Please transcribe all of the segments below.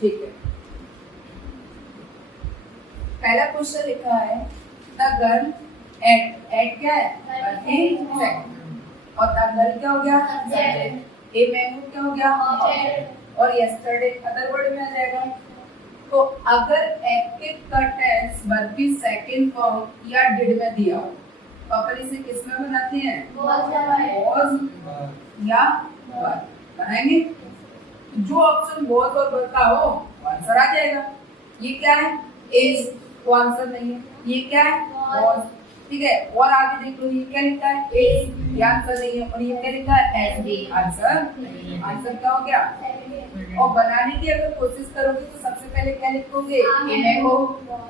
ठीक है, पहला क्वेश्चन लिखा है द गर्ल एट क्या है वर्किंग सेकंड और द गर्ल क्या हो गया सब्जेक्ट, ए मैंगो क्या हो गया ऑब्जेक्ट और यस्टरडे अदर वर्ड में आ जाएगा। तो अगर एक्टिव का टेंस वर्ब की सेकंड फॉर्म या डिड में दिया हो तो अपन इसे किस में बनाते हैं was या were बनाएंगे। जो ऑप्शन was और were का हो आंसर आ जाएगा। ये क्या है is, वो आंसर नहीं है। ये क्या है was, ठीक है। और आगे देख लो ये क्या लिखा है is, ये आंसर नहीं है। और ये क्या लिखा है has, आंसर क्या हो गया। और बनाने की अगर कोशिश करोगे तो सबसे पहले क्या लिखोगे मैंगो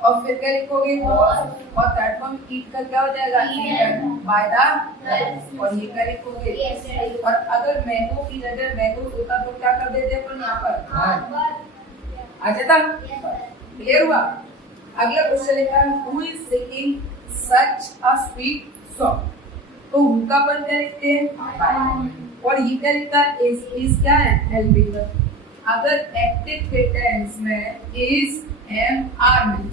और फिर क्या लिखोगे was और थर्ड फॉर्म ईट का क्या हो जाएगा eaten by the और ये क्या लिखोगे। और अगर मैंगो की जगह मैंगो होता तो क्या कर देते अपन यहाँ पर आ जाता। क्लियर हुआ। अगला क्वेश्चन लिखा है who is singing such a sweet song. तो हु का अपन क्या लिखते हैं और ये क्या लिखा है इज क्या है हेल्पिंग। अगर एक्टिव के टेंस में is am are में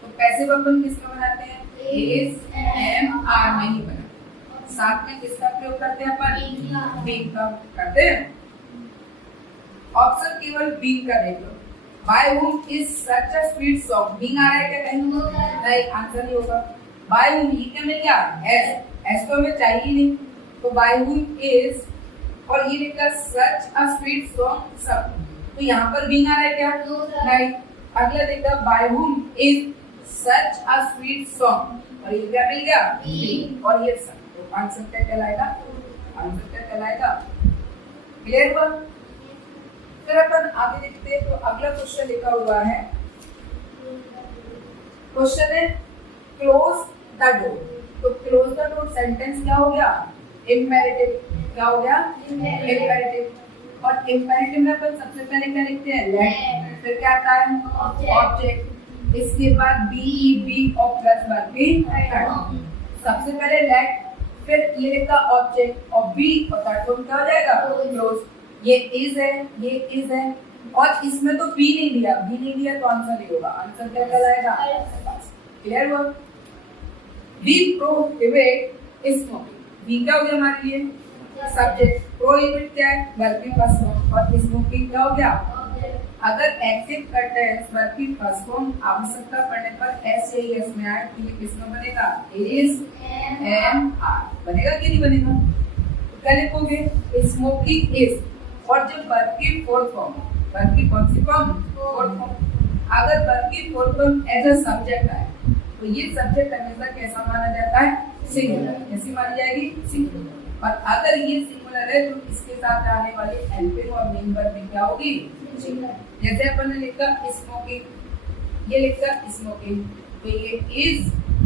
तो पैसिव अपन किसका बनाते हैं is am are में ही बनाते। साथ में किसका प्रयोग करते हैं अपन being का करते हैं। ऑप्शन केवल being का देख लो। by whom is such a sweet song, being आ रहा है क्या कहीं नहीं, आंसर नहीं होगा। by whom ये क्या मिल गया has तो हमें चाहिए ही नहीं। तो by whom is और ये लिखा सच अ स्वीट सॉन्ग सब तो यहाँ पर बीइंग आ रहा है क्या नहीं। अगला देखा by whom is such a sweet song और ये क्या मिल गया और ये सब तो आंसर क्या कहलाएगा क्लियर हुआ। फिर अपन आगे देखते हैं। तो अगला क्वेश्चन लिखा हुआ है क्वेश्चन है क्लोज द डोर। तो क्लोज द डोर सेंटेंस क्या हो गया इम्पेरेटिव। क्या हो गया इम्पेरेटिव और इम्पेरेटिव में अपन सबसे पहले क्या लिखते हैं लेट फिर क्या आता है ऑब्जेक्ट इसके बाद बी और प्लस वर्ब की सबसे पहले लेट फिर ये लिखा ऑब्जेक्ट और बी और थर्ड फॉर्म क्या हो जाएगा क्लोज। ये इज है और इसमें तो बी नहीं दिया तो आंसर नहीं होगा। आंसर क्या कहलाएगा क्लियर हुआ। We prohibit smoking. वी क्या हो गया हमारे लिए सब्जेक्ट प्रोहिबिट क्या है वर्ब की फर्स्ट फॉर्म और स्मोकिंग क्या हो गया। अगर एक्टिव का टेंस वर्ब की फर्स्ट फॉर्म आवश्यकता पड़ने पर एस या एस में आए तो ये किसमें बनेगा इज एम आर बनेगा कि नहीं बनेगा। तो क्या लिखोगे स्मोकिंग इज और जब वर्ब की फोर्थ फॉर्म वर्ब की कौन सी फॉर्म फोर्थ फॉर्म अगर वर्ब की fourth form as a subject आए तो ये सब्जेक्ट हमेशा कैसा माना जाता है सिंगुलर। कैसी मानी जाएगी सिंगुलर। और अगर ये सिंगुलर है तो इसके साथ आने वाली हेल्पिंग और मेन वर्ब भी क्या होगी सिंगुलर। जैसे अपन ने लिखा स्मोकिंग ये लिखा स्मोकिंग तो ये इज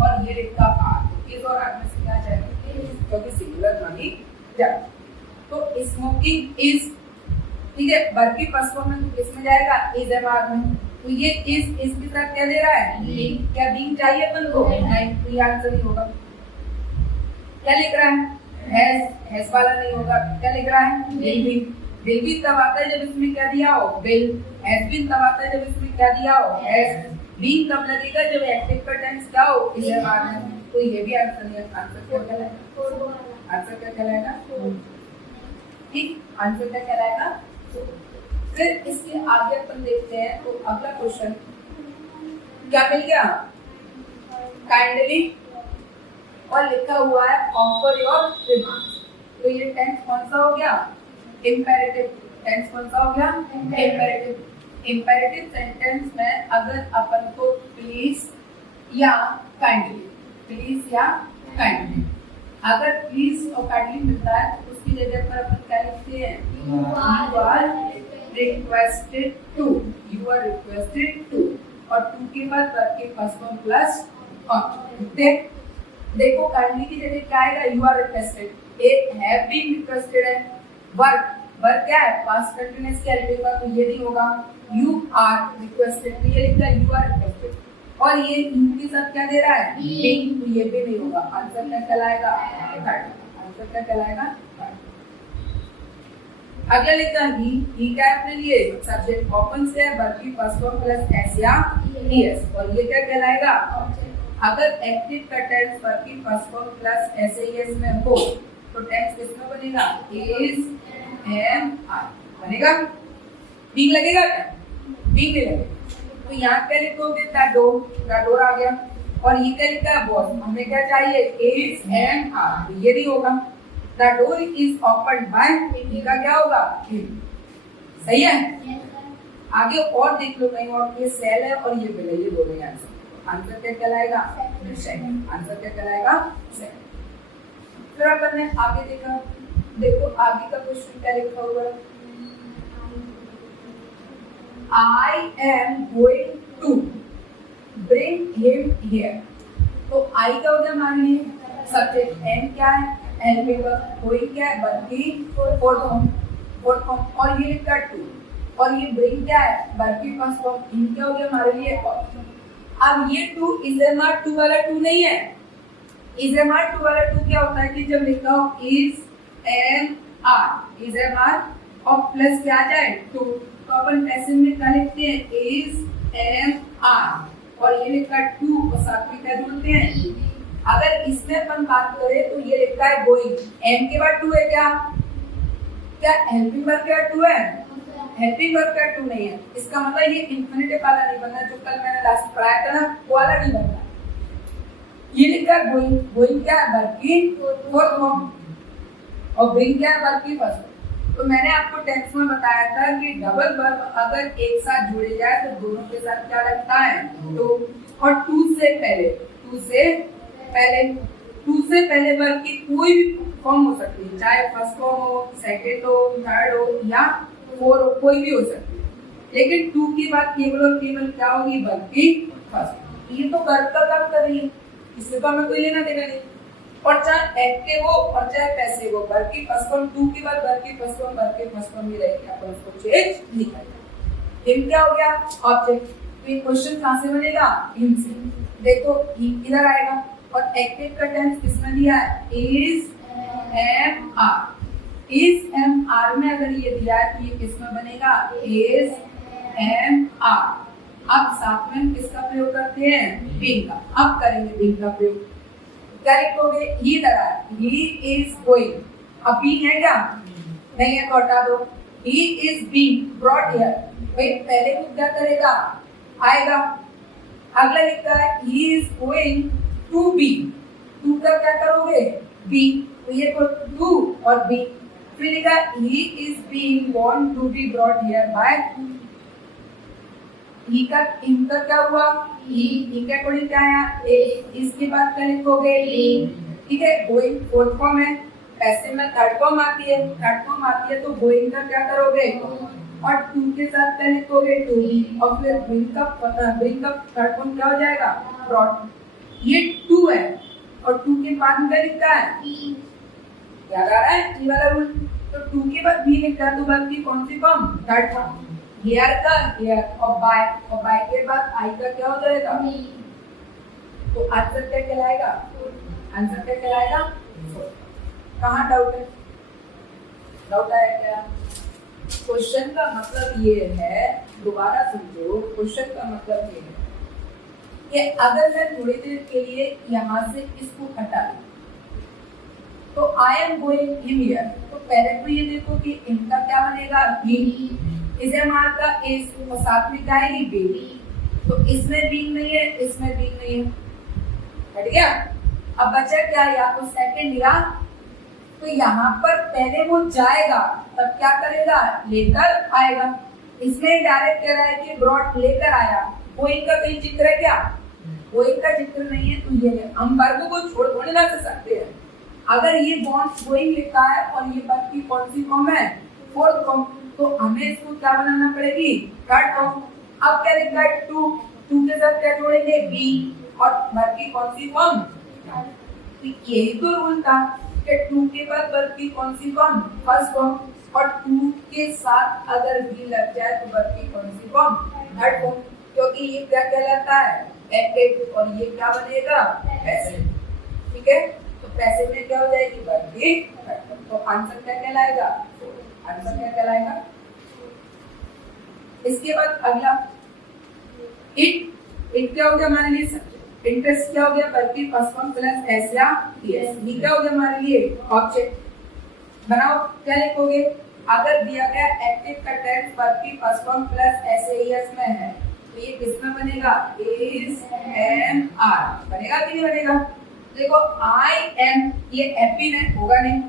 और ये लिखा आर इज और आर में से क्या जाएगा क्योंकि सिंगुलर मानी जाए। तो स्मोकिंग इज ठीक है वर्ब की फर्स्ट फॉर्म में तो किसमें जाएगा इज एम आर में। तो ये इज इसके साथ क्या दे रहा है क्या बीइंग चाहिए अपन को नहीं तो ये आंसर नहीं होगा। क्या लिख रहा है हैज वाला नहीं होगा। क्या लिख रहा है विल भी तब आता है जब इसमें क्या दिया हो विल। हैज बीन तब आता है जब इसमें क्या दिया हो हैज बीन तब लगेगा जब एक्टिव का टेंस क्या हो इज एम आर में। तो ये भी आंसर नहीं है। आंसर क्या कहलाएगा ठीक आंसर क्या कहलाएगा। फिर इसके आगे अपन देखते हैं। तो अगला क्वेश्चन क्या मिल गया काइंडली और लिखा हुआ है ऑफर योर रिमार्क्स। तो ये टेंस कौन सा हो गया इम्पेरेटिव। टेंस कौन सा हो गया इम्पेरेटिव सेंटेंस में अगर अपन को प्लीज या काइंडली अगर प्लीज और काइंडली मिलता है तो उसकी जगह पर अपन क्या लिखते हैं यू आर रिक्वेस्टेड टू और टू के बाद वर्ब के फर्स्ट फॉर्म प्लस ऑब्जेक्ट। देखो काइंडली की जगह क्या आएगा यू आर रिक्वेस्टेड। एक हैव बीन रिक्वेस्टेड है वर्ब क्या है पास्ट कंटीन्यूअस के हेल्पिंग वर्ब तो ये नहीं होगा यू आर रिक्वेस्टेड तो ये लिखा है यू आर रिक्वेस्टेड और ये यू के साथ क्या दे रहा है बीइंग तो ये भी नहीं होगा। आंसर क्या कहलाएगा आंसर क्या कहलाएगा। अगला लिखा ही क्या है अपने लिए सब्जेक्ट ओपन से है वर्ब की फर्स्ट फॉर्म प्लस एस या ईएस और ये क्या कहलाएगा अगर एक्टिव का टेंस वर्ब की first form plus S ES में हो तो टेंस किसमें बनेगा इज एम आर बनेगा बीइंग लगेगा क्या बीइंग नहीं लगेगा तो यहाँ क्या लिखोगे द डोर आ गया और ये क्या लिखा है वॉज हमें क्या चाहिए इज एम आर ये नहीं होगा The door is opened by का क्या होगा सही है आगे और देख लो कहीं और ये सेल है और ये बिल है ये दोनों आंसर आंसर क्या कहलाएगा सेकंड आंसर क्या कहलाएगा सेकंड फिर अपन ने आगे देखा देखो आगे का क्वेश्चन क्या लिखा हुआ है I am going to bring him here तो I का हो गया मान लीजिए सब्जेक्ट एम क्या है हेल्पिंग वर्ब कोई क्या है बल्कि फोर्थ फॉर्म और ये लिखा टू और ये ब्रिंग क्या है वर्ब की फर्स्ट फॉर्म इन क्या हो गया हमारे लिए अब ये to is am are to वाला टू नहीं है इज एम आर टू वाला टू क्या होता है कि जब लिखा हो इज एम आर और प्लस क्या आ जाए टू तो अपन पैसिव में क्या लिखते हैं इज एम आर और ये लिखा टू और साथ में क्या जोड़ते हैं अगर इसमें अपन बात करें तो ये लिखा है गोइंग एम के बाद टू है क्या हेल्पिंग वर्ब का टू है हेल्पिंग वर्ब का टू नहीं है इसका मतलब ये इंफिनिटिव वाला नहीं बनना जो कल मैंने लास्ट पढ़ाया था ना वो वाला नहीं बनना ये लिखा है गोइंग क्या है वर्ब की फोर्थ फॉर्म और ब्रिंग क्या है वर्ब की फर्स्ट तो मैंने आपको टेंस में बताया था कि डबल वर्ब अगर एक साथ जोड़े जाए तो दोनों के साथ क्या लगता है तो और टू से पहले वर्ब की कोई भी फॉर्म हो सकती है चाहे फर्स्ट फॉर्म हो सेकंड हो थर्ड हो या फोर हो कोई भी हो सकती है लेकिन टू की बात केवल और केवल क्या होगी वर्ब की फर्स्ट ये तो वर्ब का काम कर रही है इससे तो हमें कोई लेना देना नहीं और चाहे एक्टिव हो और चाहे पैसिव हो वर्ब की फर्स्ट फॉर्म टू की बात वर्ब की फर्स्ट फॉर्म ही रहेगी अपन उसको चेंज नहीं करेंगे हिम क्या हो गया ऑब्जेक्ट तो ये क्वेश्चन कहां से बनेगा हिम से देखो इधर आएगा और एक्टिव का टेंस किसमें दिया है इज एम आर में अगर ये दिया है तो ये किसमें बनेगा इज एम आर अब साथ में किसका प्रयोग करते हैं बीइंग का अब करेंगे बीइंग का प्रयोग क्या लिखोगे ही लगा ही इज गोइंग अब बीइंग है क्या नहीं है तो हटा दो he is being brought here भाई पहले को क्या करेगा आएगा अगला लिखता है he is going to be to का क्या करोगे बी तो ये तो टू और बी फिर लिखा he is being want to be brought here by he का इनका क्या हुआ ही के अकॉर्डिंग क्या आया इसके बाद क्या लिखोगे ठीक है गोइंग फोर्थ फॉर्म है पैसिव में थर्ड फॉर्म आती है तो गोइंग का क्या करोगे और टू के साथ क्या लिखोगे टू और फिर ब्रिंग का थर्ड फॉर्म क्या हो जाएगा ब्रॉट ये टू है और टू के बाद क्या लिखा है याद आ रहा है ई वाला रूल तो टू के बाद भी लिखा है तो वर्ब की कौन सी फॉर्म थर्ड फॉर्म हियर का हियर और बाय के बाद आई का क्या हो जाएगा तो आंसर क्या कहलाएगा कहाँ डाउट आया क्या क्वेश्चन का मतलब ये है दोबारा समझो क्वेश्चन का मतलब ये है कि अगर मैं थोड़ी देर के लिए यहाँ से इसको हटा दूं तो I am going him here तो पहले तो ये देखो कि इनका क्या बनेगा ही इज एम आर का इज और साथ में क्या है बी तो इसमें बीइंग नहीं है इसमें बीइंग नहीं है हट गया अब बचा क्या या तो सेकंड या तो यहाँ पर पहले वो जाएगा तब क्या करेगा लेकर आएगा इसमें डायरेक्ट कह रहा है कि ब्रॉट लेकर आया वो इनका कहीं जिक्र है क्या वो इनका जिक्र नहीं है तो ये हम वर्ब को छोड़ थोड़े ना कर सकते हैं अगर ये बॉन्ड गोइंग लिखा है और ये वर्ब की कौन सी फॉर्म है फोर्थ फॉर्म तो हमें इसको क्या बनाना पड़ेगी थर्ड फॉर्म अब क्या लिखा है टू के साथ क्या जोड़ेंगे बी और वर्ब की कौन सी फॉर्म तो यही तो रूल था कि टू के बाद वर्ब की कौन सी फॉर्म फर्स्ट फॉर्म और टू के साथ अगर बी लग जाए तो वर्ब की कौन सी फॉर्म थर्ड फॉर्म क्योंकि ये क्या कहलाता है एक्टिव और ये क्या बनेगा पैसिव ठीक है तो पैसिव में क्या हो जाएगी वर्ब की तो आंसर क्या कहलाएगा आंसर क्या कहलाएगा? इसके बाद अगला इट क्या हो गया हमारे लिए सब्जेक्ट, इंटरेस्ट क्या हो गया बल्कि फर्स्ट फॉर्म प्लस एस या टीएस, ये क्या हो गया हमारे लिए ऑब्जेक्ट। बनाओ क्या लिखोगे, अगर दिया गया एक्टिव का टेंस वर्ब की फर्स्ट फॉर्म प्लस एस में है तो ये किसमें बनेगा? इज एम आर बनेगा कि नहीं बनेगा? देखो आई एम ये एपी में होगा नहीं,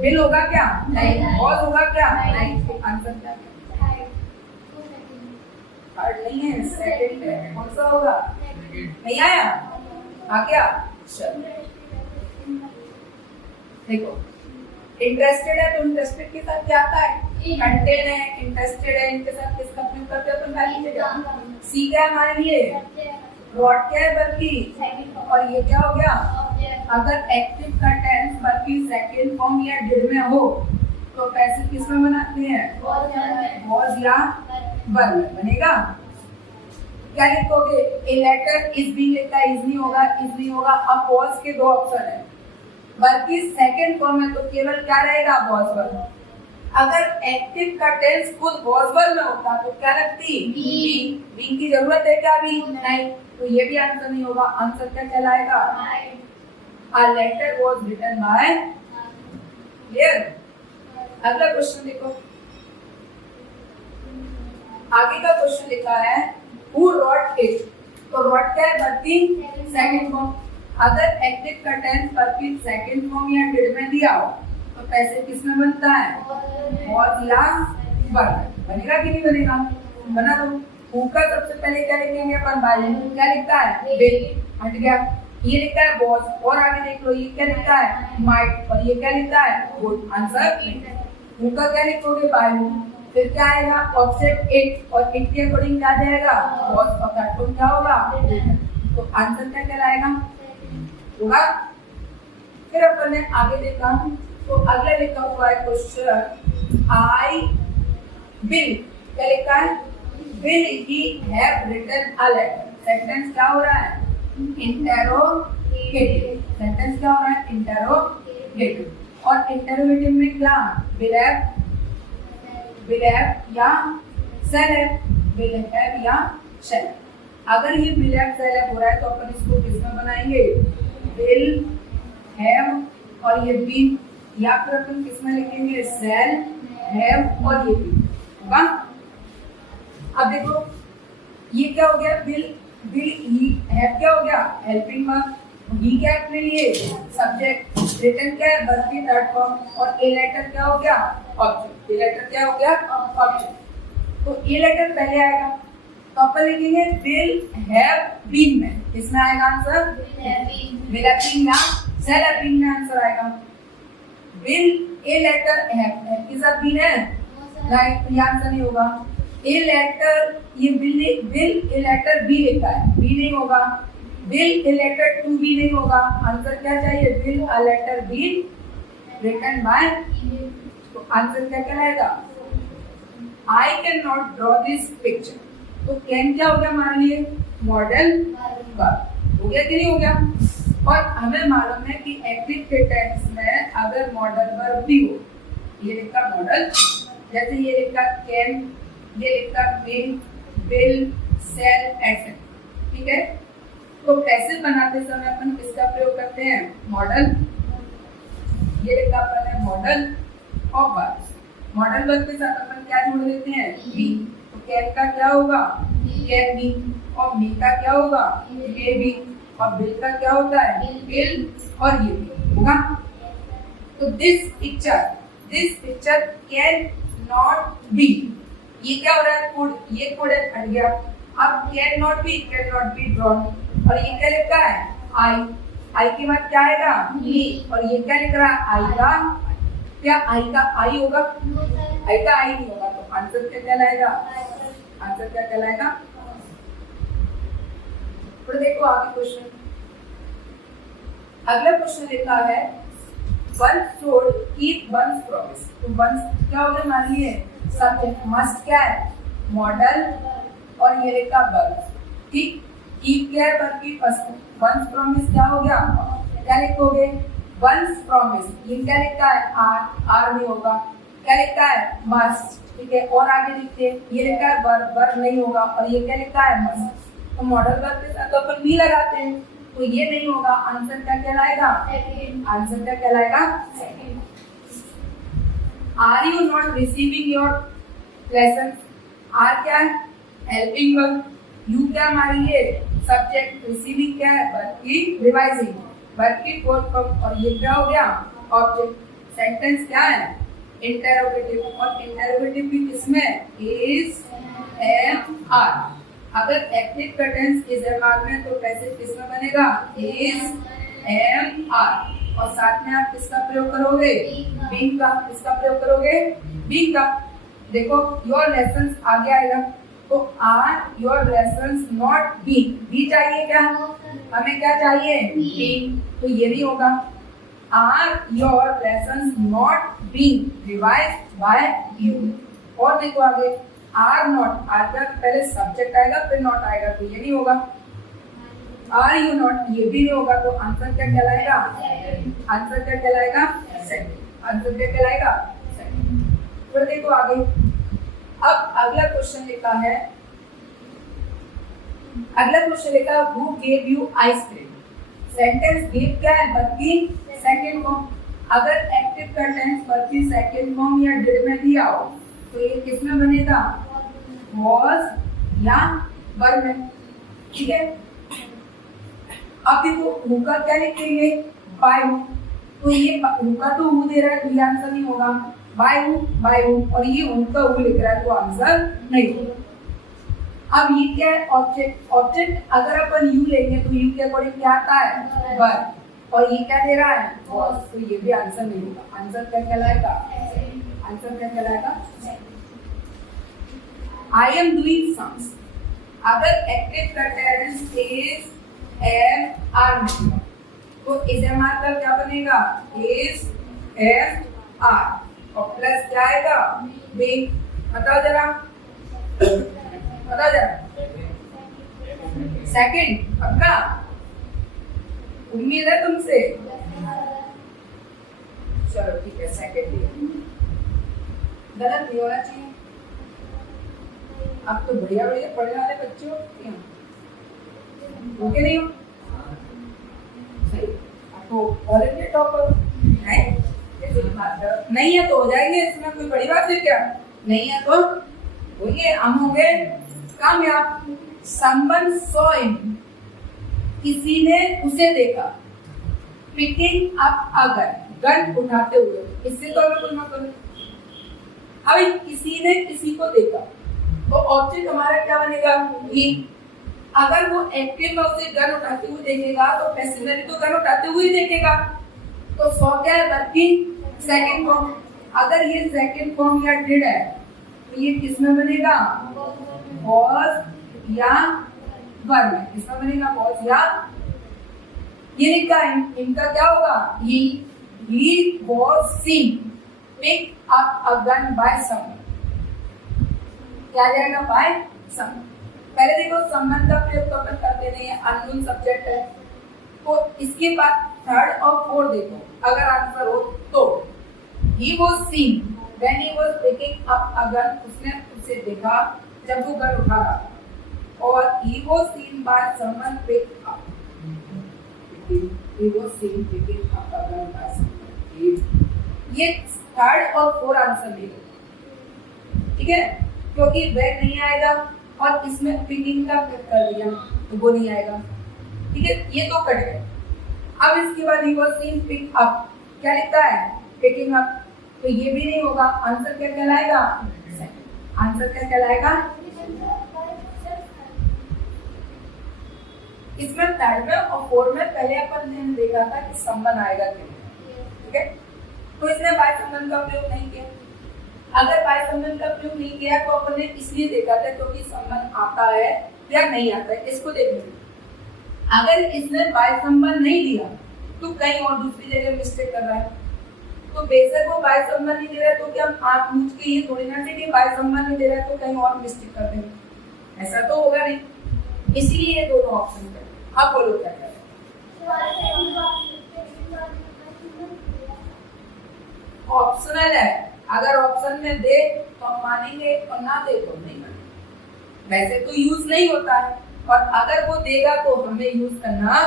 विल होगा क्या? नहीं, वॉज होगा क्या? नहीं, तो आंसर क्या है? थर्ड नहीं है, सेकंड है। कौन सा होगा? नहीं आया, आ गया। चलो देखो इंटरेस्टेड है तो इंटरेस्टेड के साथ क्या आता है? कंटेन है, इंटरेस्टेड है, इनके साथ किसका प्रयोग करते हो? तुम पहले लीजिएगा। सी क्या है हमारे लिए? व्हाट क्या है बल्कि, और ये क्या हो गया? अगर एक्टिव का टेंस बल्कि सेकंड फॉर्म या डिड में हो तो पैसिव किस में बनाते हैं? वॉज या वर में बनेगा। क्या लिखोगे? ए लेटर इज बीइंग लिखा है, इज नहीं होगा, इज नहीं होगा। अब वॉज के दो ऑप्शन है, बल्कि सेकंड फॉर्म में तो केवल क्या रहेगा? Was were. अगर एक्टिव का टेंस खुद वॉज वर में होता तो क्या लगती? बीइंग की जरूरत है क्या? भी नहीं, तो ये भी आंसर नहीं होगा। आंसर क्या कहलाएगा? A letter was written by, clear? अगला क्वेश्चन देखो, आगे का क्वेश्चन लिखा है who wrote it, तो wrote क्या है? बल्कि सेकंड फॉर्म। अगर एक्टिव का टेंस बल्कि सेकंड फॉर्म या डिड में दिया हो तो पैसे किस में बनता है? was या वर। बनेगा कि नहीं बनेगा? बना दो। who का सबसे पहले क्या लिखेंगे अपन? बाय। क्या लिखता है? will, हट गया। ये लिखता है was, और आगे देख लो ये क्या लिखता है? might, और ये क्या लिखता है? would। आंसर who का क्या लिखोगे? by who। फिर क्या आएगा? ऑब्जेक्ट इट, और इट के अकॉर्डिंग क्या जाएगा? was, और दैट फॉर्म क्या होगा? तो आंसर क्या कहलाएगा? होगा। फिर अपन ने आगे देखा तो अगला लिखा हुआ है क्वेश्चन आई विल, क्या लिखा है? Will he have written a letter. Sentence क्या हो रहा है? इंटेरोगेटिव। सेंटेंस क्या हो रहा है? इंटेरोगेटिव। और इंटेरोगेटिव में क्या? विल हैव या शैल हैव, विल हैव या शैल। अगर ये विल हैव शैल हैव हो रहा है तो अपन इसको किस में बनाएंगे? विल हैव और ये बीन, या फिर अपन किस में लिखेंगे? शैल हैव और ये बीन होगा। अब देखो ये क्या हो गया? विल ही हैव क्या हो गया? Helping verb. ही क्या अपने लिए? सब्जेक्ट। रिटन क्या है? वर्ब की थर्ड फॉर्म। और ए लेटर क्या हो गया? ऑब्जेक्ट। ए लेटर क्या हो गया? ऑब्जेक्ट। तो ए लेटर पहले आएगा तो अपन लिखेंगे विल हैव बीन में, किसमें आएगा आंसर? विल हैव बीन या शैल हैव बीन में आंसर आएगा। विल ए लेटर हैव के साथ बीन है, राइट, ये आंसर नहीं होगा। ए लेटर, ये विल ए लेटर बी लिखा है, बी नहीं होगा। Will a letter to be नहीं होगा। आंसर क्या चाहिए? Will a letter be written by, तो आंसर क्या कहलाएगा? I can not draw this picture. तो कैन क्या हो गया हमारे लिए? Modal verb. हो गया कि नहीं हो गया? और हमें मालूम है कि एक्टिव के टेंस में अगर मॉडल वर्ब भी हो, ये लिखा मॉडल, जैसे ये लिखा कैन, ये लिखा विल, शैल, ऐसे, ठीक है। तो पैसिव बनाते समय अपन किसका प्रयोग करते हैं? मॉडल। ये लिखा अपन है model of verbs. Modal verb के साथ अपन क्या जोड़ देते हैं? बी। तो कैन का क्या होगा? Can be. और बी का क्या होगा? May be. और बिल का क्या होता है? बिल। और ये भी होगा। तो this picture can not be, ये क्या हो रहा है? कुड, ये कुड हट गया। अब कैन नॉट बी ड्रॉन, और ये क्या लिखा है? आई के बाद क्या आएगा? ही। और ये क्या लिख रहा है? आई का, क्या आई का आई होगा? आई का आई नहीं होगा। तो आंसर क्या कहलाएगा? आंसर क्या कहलाएगा? तो देखो आगे क्वेश्चन, अगला क्वेश्चन लिखा है one should keep once promise. तो वंस क्या हो गया? मान लिए सब्जेक्ट, मस्ट क्या है? मॉडल, और ये लिखा वर्ब, ठीक। कीप क्या है? वर्ब की फर्स्ट। वंस प्रॉमिस क्या हो गया? क्या लिखोगे? Once promise. ये क्या लिखा है? आर नहीं होगा। क्या लिखा है मस्ट, ठीक है। और आगे लिखते हैं, ये लिखा है वर्ब, वर्ब नहीं होगा, और ये क्या लिखा है मस्ट, तो मॉडल वर्ब के साथ तो अपन भी लगाते हैं, तो ये नहीं होगा। आंसर क्या कहलाएगा, आंसर क्या कहलाएगा second. Are you not receiving your lesson, are क्या है हेल्पिंग वर्ब, यू क्या हमारी ये सब्जेक्ट, रिसीविंग क्या है वर्ब की रिवाइजिंग, वर्ब की फोर्थ फॉर्म, और ये क्या हो गया ऑब्जेक्ट। सेंटेंस क्या है इंटरोगेटिव, और इंटरोगेटिव भी किसमें इज एम आर। अगर एक्टिव का टेंस इज एम आर में तो पैसिव किसमें बनेगा इज एम आर, और साथ में आप किसका प्रयोग करोगे बीइंग का, किसका प्रयोग करोगे बीइंग का। देखो योर लेसन्स आगे आएगा, तो are your lessons not being, be चाहिए क्या हमें, क्या चाहिए बीइंग, तो ये नहीं होगा। Are your lessons not being revised by you. और देखो आगे आर नॉट, आर का पहले सब्जेक्ट आएगा फिर नॉट आएगा, तो ये नहीं होगा। आर यू नॉट, ये भी नहीं होगा, तो आंसर क्या कहलाएगा, आंसर क्या कहलाएगा सेकंड, आंसर क्या कहलाएगा सेकंड। फिर देखो आगे, अब अगला क्वेश्चन लिखा है, अगला क्वेश्चन लिखा who gave you ice cream. Sentence give क्या है वर्ब की सेकंड फॉर्म, अगर एक्टिव का टेंस वर्ब की सेकंड फॉर्म या डिड में दिया हो तो ये किसमें बनेगा was या वर्ब में, ठीक है। अब देखो हु का क्या लिखेंगे बाय हु, तो ये हु का तो हु दे रहा है तो ये आंसर नहीं होगा, बाय हु, और ये हु का हु लिख रहा है तो आंसर नहीं होगा। अब ये क्या है ऑब्जेक्ट, ऑब्जेक्ट अगर अपन यू लेंगे तो यू के अकॉर्डिंग क्या आता है वर्ब, और ये क्या दे रहा है was, तो ये भी आंसर नहीं होगा। आंसर क्या कहलाएगा, आंसर क्या कहलाएगा I am doing sums, अगर एक्टिव का टेंस इज एम आर में तो इज एम आर का क्या बनेगा इज एम आर, और प्लस क्या आएगा बीइंग। बताओ जरा, बताओ जरा सेकंड पक्का, उम्मीद है तुमसे, चलो ठीक है सेकंड, गलत नहीं होना चाहिए। अब तो बढ़िया बढ़िया पढ़ने वाले बच्चे ओके नहीं हो सही, आपको ऑल इंडिया टॉपर है नहीं है तो हो जाएंगे, इसमें कोई बड़ी बात है क्या, नहीं है तो होंगे, हम होंगे कामयाब। समवन सॉ हिम, किसी ने उसे देखा, पिकिंग अप अगर गन उठाते हुए, इससे तो हमें कोई मतलब। अब किसी ने किसी को देखा तो ऑब्जेक्ट हमारा क्या बनेगा ही, अगर वो एक्टिव में उसे गन उठाते हुए देखेगा तो पैसिव तो गन उठाते हुए देखेगा, तो सॉ क्या है वर्ब की सेकंड फॉर्म, अगर ये सेकंड फॉर्म या डिड है तो ये किसमें बनेगा was या वर्ब में, किसमें बनेगा was या, ये लिखा है इनका क्या होगा he was seen pick up a gun by someone, क्या जाएगा बाय सम। पहले देखो संबंध का प्रयोग तो अपन करते नहीं है, अननोन सब्जेक्ट है, तो इसके बाद थर्ड और फोर्थ देखो, अगर आंसर हो तो he was seen when he was picking up a gun, उसने उसे देखा जब वो गन उठा रहा, और he was seen by someone pick up, he was seen picking up a gun by someone, ये थर्ड और फोर्थ आंसर मिलेगा, ठीक है, क्योंकि वह नहीं आएगा और इसमें पिकिंग का कट कर दिया तो वो नहीं आएगा, ठीक है, ये तो कट गए। अब इसके बाद he was seen pick up, क्या लिखता है पिकिंग अप, तो ये भी नहीं होगा। आंसर क्या कहलाएगा, आंसर क्या कहलाएगा, इसमें थर्ड में और फोर्थ में पहले अपन ने देखा था कि संबंध आएगा कि नहीं, ठीक है, तो इसने बाय संबंध का प्रयोग नहीं किया। अगर बाय संबंध का प्रयोग नहीं किया तो अपन ने इसलिए देखा था क्योंकि संबंध आता है या नहीं आता है, इसको देखना। अगर इसने बाय संबंध नहीं दिया तो कहीं और दूसरी जगह मिस्टेक कर रहा है, तो बेशक वो बाय संबंध नहीं दे रहा है तो क्या हम आंख मूंछ के ये थोड़ी ना कि बाय संबंध नहीं दे रहा है तो कहीं और मिस्टेक कर देंगे, ऐसा तो होगा नहीं, इसीलिए ये दोनों ऑप्शन है। अब बोलो क्या करें, ऑप्शनल है अगर ऑप्शन में दे तो हम मानेंगे और ना दे तो नहीं मानेंगे। वैसे तो यूज नहीं होता है, और अगर वो देगा तो हमें यूज करना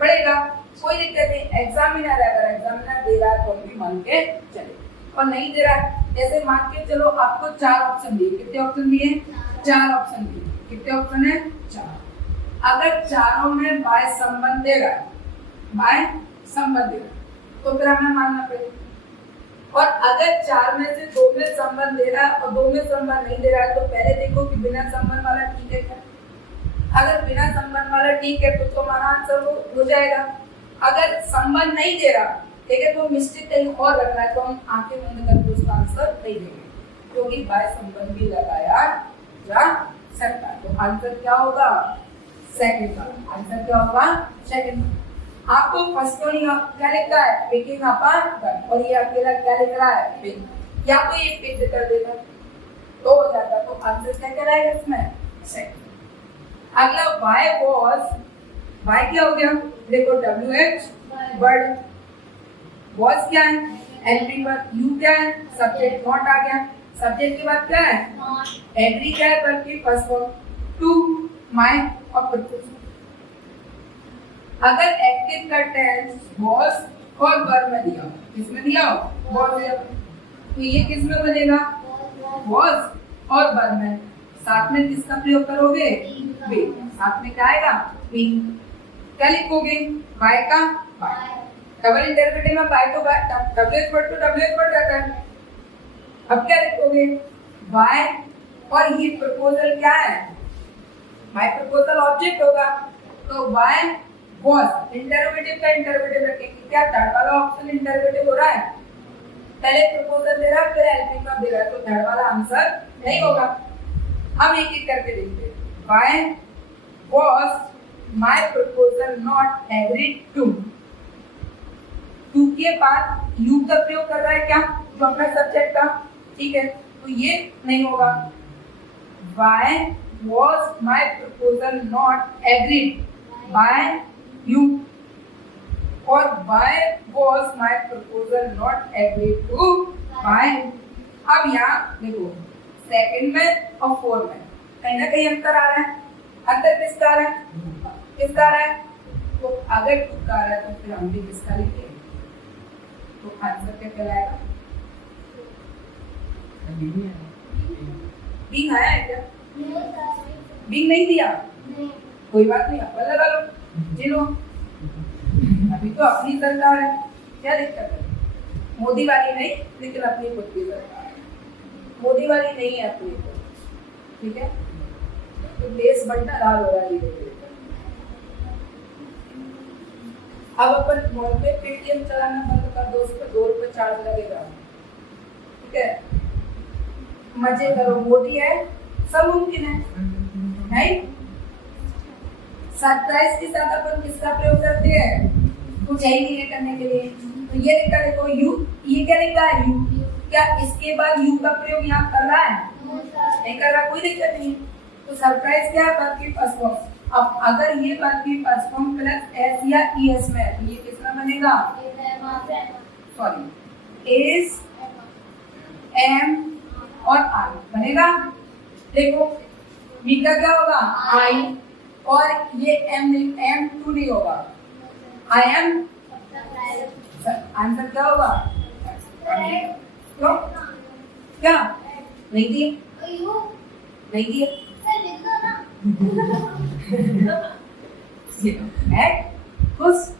पड़ेगा, कोई दिक्कत नहीं। एग्जामिनर है, अगर एग्जामिनर दे रहा है तो हम भी मान के चले, और नहीं दे रहा है, जैसे मान के चलो आपको 4 ऑप्शन दिए, कितने ऑप्शन दिए? 4 ऑप्शन दिए। कितने ऑप्शन है? 4। अगर चारों में बाय संबंध दे रहा है, बाय संबंध दे रहा है, तो फिर हमें मानना पड़ेगा। और अगर 4 में से 2 में संबंध दे रहा है और 2 में संबंध नहीं दे रहा है, तो पहले देखो कि बिना संबंध वाला ठीक है क्या। अगर बिना संबंध वाला ठीक है तो हमारा आंसर हो जाएगा। अगर संबंध नहीं दे रहा, ठीक है, तो मिस्टेक कहीं और लग रहा है, तो हम आंखें बंद करके उसका आंसर नहीं देंगे, क्योंकि बाय संबंध भी लगाया जा सकता है। तो आंसर क्या होगा? सेकंड का आंसर क्या होगा? सेकंड। आपको फर्स्ट तो क्या लिख रहा है? पिकिंग अप, और ये अकेला क्या लिख रहा है? पिक। या तो ये पिक कर देगा तो हो जाता, तो आंसर क्या कहलाएगा इसमें? सेकंड। अगला y was, y क्या हो गया? देखो WH वर्ड, was क्या है? NP वर्ब, U क्या है? सब्जेक्ट, नॉट आ गया। सब्जेक्ट के बाद क्या है? एग्री क्या है? बल्कि फर्स्ट फॉर्म, टू, माय और प्रपोज। अगर एक्टिव का टेंस was और वर्ब में दिया, किसमें दिया? was दिया, तो ये किसमें बनेगा? was और वर्ब में। साथ में किसका प्रयोग करोगे? बी। साथ में क्या आएगा? बी। क्या लिखोगे? बाय का बाय। डबल इंटरप्रेटिव में बाय तो बाय, डब्ल्यूएच वर्ड तो डब्ल्यूएच वर्ड रहता है। अब क्या लिखोगे? बाय, और ये प्रपोजल क्या है? बाय प्रपोजल ऑब्जेक्ट होगा, तो बाय वाज। इंटरोगेटिव का इंटरोगेटिव रखेंगे। क्या थर्ड वाला ऑप्शन इंटरोगेटिव हो रहा है? पहले प्रपोजल दे रहा है, फिर हेल्पिंग वर्ब दे रहा है, तो थर्ड वाला आंसर नहीं होगा। हम एक एक करके देखते हैं। Why was my proposal not agreed to? To के बाद you का प्रयोग कर रहा है क्या? जो अपना सब्जेक्ट का, ठीक है, तो ये नहीं होगा। Why was my proposal not agreed by you? और why was my proposal not agreed to by? अब यहाँ देखो, सेकंड में और फोर्थ में कहीं ना कहीं अंतर आ रहा है। अंतर किसका आ रहा है? किसका आ रहा है? तो अगर किसका आ रहा है तो फिर हम भी किसका लिखेंगे, तो आंसर क्या कहलाएगा? बिंग आया है क्या? बिंग नहीं दिया? कोई बात नहीं, अपन लगा लो, चलो। अभी तो अपनी सरकार है, क्या दिक्कत है? मोदी वाली नहीं, लेकिन अपनी खुद की सरकार, मोदी वाली नहीं है अपनी, ठीक है। तो देश बंटा लाल हो रहा है। अब अपन मोबाइल पे पेटीएम चलाना बंद कर दो, उस पर 2 रुपए चार्ज लगेगा, ठीक है। मजे करो, मोदी है, सब मुमकिन है, नहीं? सरप्राइज के साथ अपन किसका प्रयोग करते हैं? कुछ है ही नहीं करने के लिए, तो ये लिखा देखो यू, ये क्या लिखा है? यू। क्या इसके बाद यू का प्रयोग यहाँ कर रहा है? नहीं कर रहा, कोई दिक्कत नहीं। तो सरप्राइज क्या है? वर्ब की फर्स्ट फॉर्म। अब अगर ये वर्ब की फर्स्ट फॉर्म प्लस एस या ईएस में है, तो ये किसमें बनेगा? सॉरी, एस, एम और आई बनेगा। देखो बी का क्या होगा? आई, और ये एम टू नहीं होगा, आई एम। आंसर क्या होगा? क्यों? क्या नहीं दिए? नहीं दिए? खुश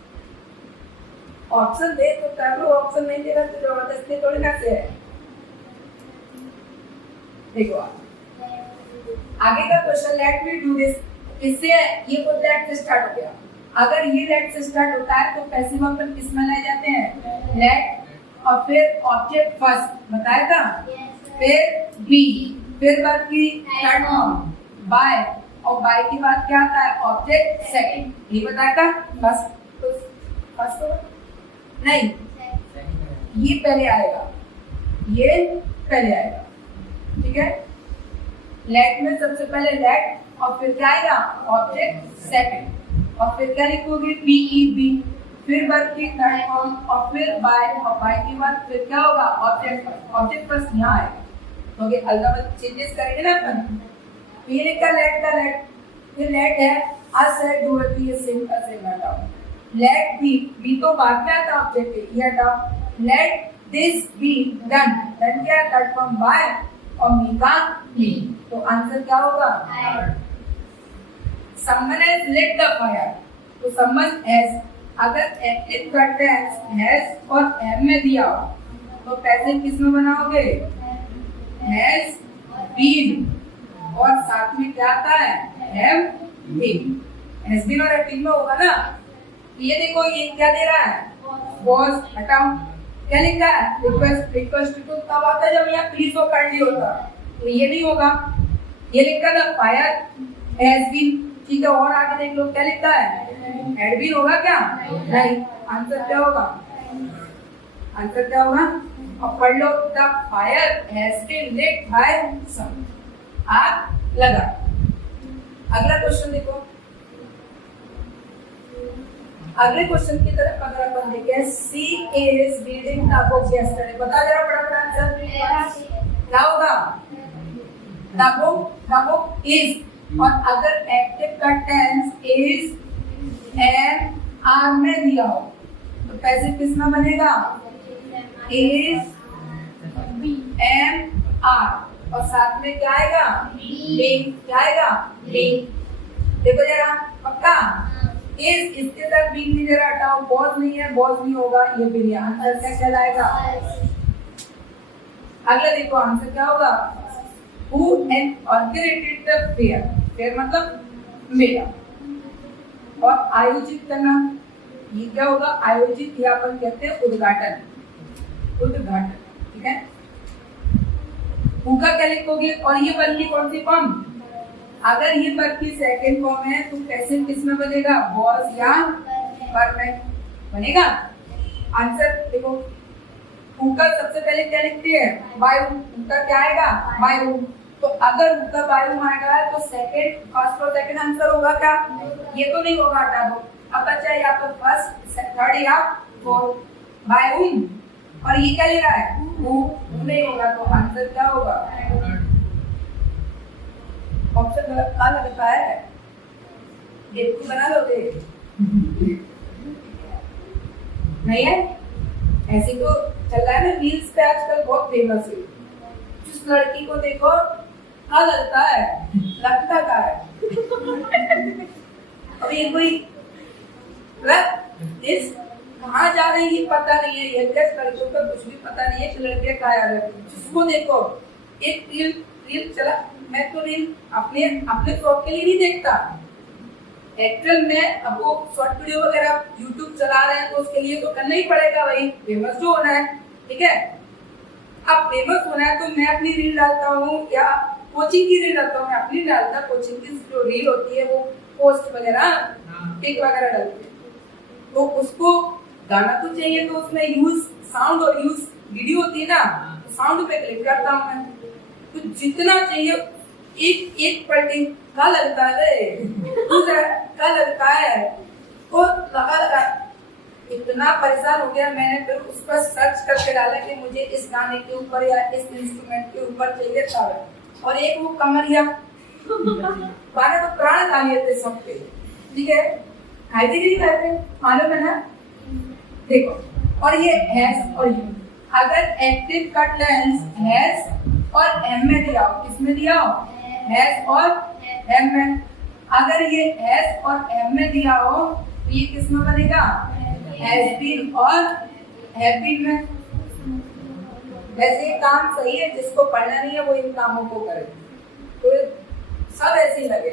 ऑप्शन दे तो कर लो, ऑप्शन नहीं दे रहा तो जबरदस्ती थोड़ी ना से है। देखो आगे का question, let me do this. इससे ये खुद लेट से स्टार्ट हो गया। अगर ये लेट से स्टार्ट होता है तो पैसिव अपन किस में ले जाते हैं? लेट, और फिर ऑब्जेक्ट फर्स्ट बताया था, फिर बी, फिर वर्ब की थर्ड फॉर्म बाय, और बाय के बाद क्या आता है? ऑब्जेक्ट सेकंड, ये बताया था। फर्स्ट तो नहीं, ये पहले आएगा, ये पहले आएगा, ठीक है। लेट में सबसे पहले लेट, और फिर क्या आएगा? ऑब्जेक्ट सेकंड, और फिर क्या लिखोगे? बी ई बी, फिर वर्ब की थर्ड फॉर्म और फिर बाय, और बाय के बाद फिर क्या होगा ऑब्जेक्ट, ऑब्जेक्ट बस यहाँ आएगा तो ये अल्फाबेट चेंजेस करेंगे ना अपन। ये लिखा लेट का लेट, ये लेट है, अस है, डू है, बी है, सेम का सेम हटाओ। लेट बी तो बाद में आता ऑब्जेक्ट है, ये हटाओ। Let this be done, done क्या है थर्ड फॉर्म बाय और मी का मी, तो आंसर क्या होगा someone has lit the fire, तो someone has अगर एक्टिव का टेंस हैज और एम में दिया हो तो पैसिव किस में बनाओगे हैज बीन, और साथ में क्या आता है हैव बीन, हैज बीन और हैव बीन में होगा ना। ये देखो ये क्या दे रहा है वाज, हटाओ, क्या लिखा है रिक्वेस्ट, रिक्वेस्ट तो तब आता है जब यहाँ प्लीज वो कर ली होता, तो ये नहीं होगा। ये लिखा था फायर हैज बीन, ठीक है, और आगे देख लो क्या लिखा है हैड बीन, होगा क्या नहीं, आंसर क्या होगा, आंसर क्या होगा, और पढ़ लो the fire has been lit by some, आग लगा। अगला क्वेश्चन देखो, अगले क्वेश्चन की तरफ अगर अपन देखें, she is reading the book yesterday, बता जरा फटाफट आंसर क्या होगा, द बुक इज, और अगर एक्टिव का टेंस इज एम आर में दिया हो तो पैसिव किस में बनेगा इज एम आर, और साथ में क्या आएगा बीइंग, क्या आएगा बीइंग। देखो जरा पक्का इज, इसके साथ बीइंग नहीं, जरा हटाओ, वॉज नहीं है, वॉज नहीं होगा, ये भी नहीं, आंसर क्या कहलाएगा। अगला देखो आंसर क्या होगा, who inaugurated the fair, fair मतलब मेला, और आयोजित करना, ये क्या होगा आयोजित, या अपन कहते हैं उद्घाटन, उद्घाटन, ठीक है। हु का क्या लिखोगे, और ये वर्ब की कौन सी फॉर्म, अगर ये वर्ब की सेकंड फॉर्म है तो कैसे किस में बनेगा was या वर्ब में बनेगा। आंसर देखो, हु का सबसे पहले क्या लिखते हैं वायु, हु का क्या आएगा वायु, तो अगर हु का वायु आएगा तो सेकंड, फर्स्ट और सेकंड आंसर होगा क्या, ये तो नहीं होगा, हटा दो। अब बचा या तो फर्स्ट, थर्ड या फोर्थ, वायु, और ये क्या ले रहा है हु नहीं होगा, तो आंसर क्या होगा ऑप्शन गलत का लगता है, देखो बना लोगे नहीं है, ऐसे तो चल रहा है ना रील्स पे आजकल बहुत फेमस है, जिस लड़की को देखो क्या लगता है, लगता क्या है अब ये कोई इस कहाँ जा रही है पता नहीं है, ये लड़कियों का कुछ भी पता नहीं है कि लड़कियां कहाँ जा रही है। जिसको देखो एक रील चला, मैं तो रील अपने शौक के लिए नहीं देखता, एक्चुअल में अब वो शॉर्ट वीडियो वगैरह यूट्यूब चला रहे हैं तो उसके लिए तो करना ही पड़ेगा भाई, फेमस जो होना है, ठीक है। अब फेमस होना है तो मैं अपनी रील डालता हूँ या कोचिंग की रील डालता हूँ, मैं अपनी डालता, कोचिंग की जो रील होती है वो पोस्ट वगैरह पिक वगैरह डालते हैं, तो उसको गाना तो चाहिए, तो उसमें यूज साउंड और यूज वीडियो होती है ना, तो साउंड पे क्लिक करता हूँ मैं, तो जितना चाहिए एक एक पलटी का लगता है का लगता है, तो लगा इतना परेशान हो गया मैंने, फिर उस पर सर्च करके डाला कि मुझे इस गाने के ऊपर या इस इंस्ट्रूमेंट के ऊपर चाहिए था, और एक वो कमरिया गाने तो प्राण गा लिए थे सब पे, ठीक है, खाते कि नहीं खाते मालूम है ना। देखो और ये हैज और यू, अगर एक्टिव का टेंस हैज और एम में दिया हो, किसमें दिया हो हैज और एम में, अगर ये हैज और एम में दिया हो तो ये किसमें बनेगा हैज बीन और हैव बीन में। वैसे ये काम सही है, जिसको पढ़ना नहीं है वो इन कामों को करे, तो सब ऐसे ही लगे।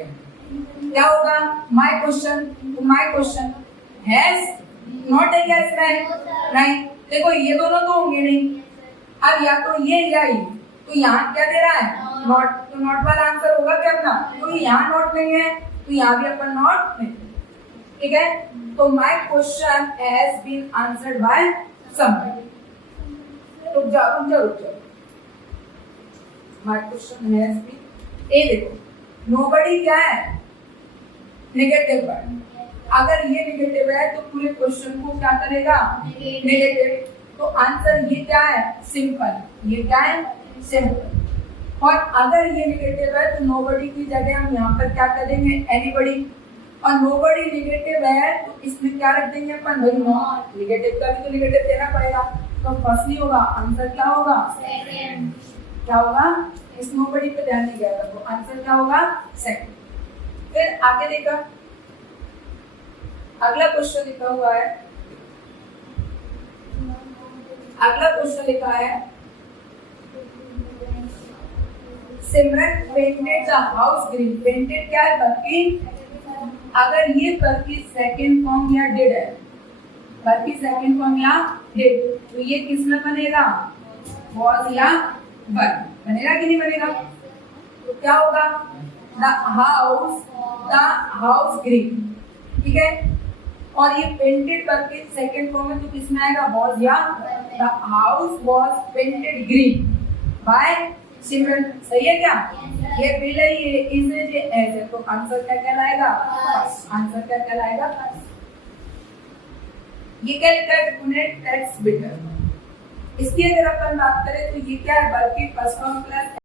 क्या होगा माय क्वेश्चन हैज नॉट है क्या इसमें नहीं, देखो ये दोनों तो होंगे नहीं, अब या तो ये या ये, तो यहाँ क्या दे रहा है नॉट, तो नॉट वाला आंसर होगा क्या अपना, तो यहाँ नॉट नहीं है तो यहाँ भी अपन नॉट नहीं, ठीक है। तो my question has been answered by someone, रुक जाओ माय क्वेश्चन हैज बीन, ए देखो नोबडी क्या है नेगेटिव वर्ड, अगर ये नेगेटिव है तो पूरे क्वेश्चन को क्या करेगा, नेगेटिव। तो आंसर ये क्या है, सिंपल, ये क्या है, सिंपल। और अगर ये नेगेटिव है तो नोबडी की जगह हम यहाँ पर क्या कर देंगे, एनीबडी। और नोबडी नेगेटिव है तो इसमें क्या रख देंगे अपन, भाई नॉट। नेगेटिव का भी तो नेगेटिव देना पड़ेगा, तो फर्स्ट नहीं होगा, आंसर क्या होगा, सेकंड। क्या होगा, इस नोबडी पे ध्यान नहीं गया था, तो आंसर क्या होगा, सेकंड। फिर आगे देखा, अगला क्वेश्चन लिखा हुआ है, अगला क्वेश्चन लिखा है, Simran painted the house green. Painted क्या है, बल्कि। अगर ये बल्कि सेकंड फॉर्म या डिड है, बल्कि सेकंड फॉर्म या डिड, तो ये किस में बनेगा, वॉज या वर। बनेगा कि नहीं बनेगा, तो क्या होगा, द हाउस ग्रीन, ठीक है। और ये पेंटेड बल्कि सेकंड फॉर्म में तो किस में आएगा, वॉज या, the house was painted green by Simran. सही है क्या, ये बिल है, ये इज है, ये एज है, तो आंसर क्या कहलाएगा, आंसर क्या कहलाएगा, ये क्या लिखा है, यूनिट टेक्स्ट बिटर। इसकी अगर अपन बात करें तो ये क्या है, बल्कि फर्स्ट फॉर्म प्लस